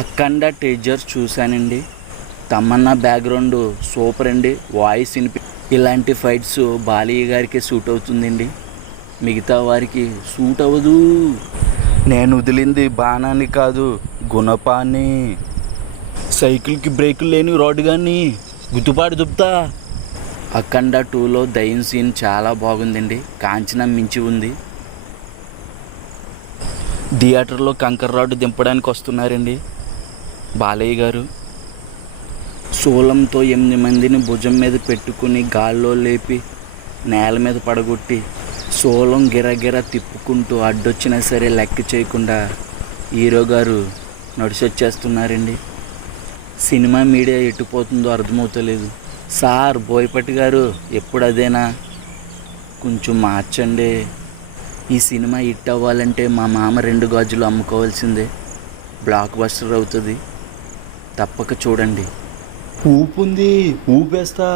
అఖండ teaser చూశానండి. Tamannaah background super అండి. Voice ఇలాంటి ఫైట్స్ బాలయ్య గారికి సూట్ అవుతుందండి, మిగతా వారికి సూట్ అవ్వదు. నేను వదిలింది బాణాన్ని కాదు, గుణపాన్ని. సైకిల్కి బ్రేకులు లేని రోడ్డు కానీ గుద్దుపాటు దుబ్బుతా. అఖండ 2లో దయ్యం సీన్ చాలా బాగుందండి, కాంచనా మించి ఉంది. థియేటర్లో కంకర్ రాడ్డు దింపడానికి వస్తున్నారండి బాలయ్య గారు. శూలంతో 8 మందిని భుజం మీద పెట్టుకుని గాల్లో లేపి నేల మీద పడగొట్టి శూలం గిరగిర తిప్పుకుంటూ అడ్డొచ్చినా సరే లెక్క చేయకుండా హీరో గారు నడిచొచ్చేస్తున్నారండి. సినిమా మీడియా ఎట్టుపోతుందో అర్థమవుతలేదు. సార్ బోయపట్టి గారు ఎప్పుడు అదేనా, కొంచెం మార్చండి. ఈ సినిమా హిట్ అవ్వాలంటే మా మామ 2 గాజులు అమ్ముకోవాల్సిందే. బ్లాక్ బస్టర్ అవుతుంది, తప్పక చూడండి. ఊపుంది, ఊపేస్తా.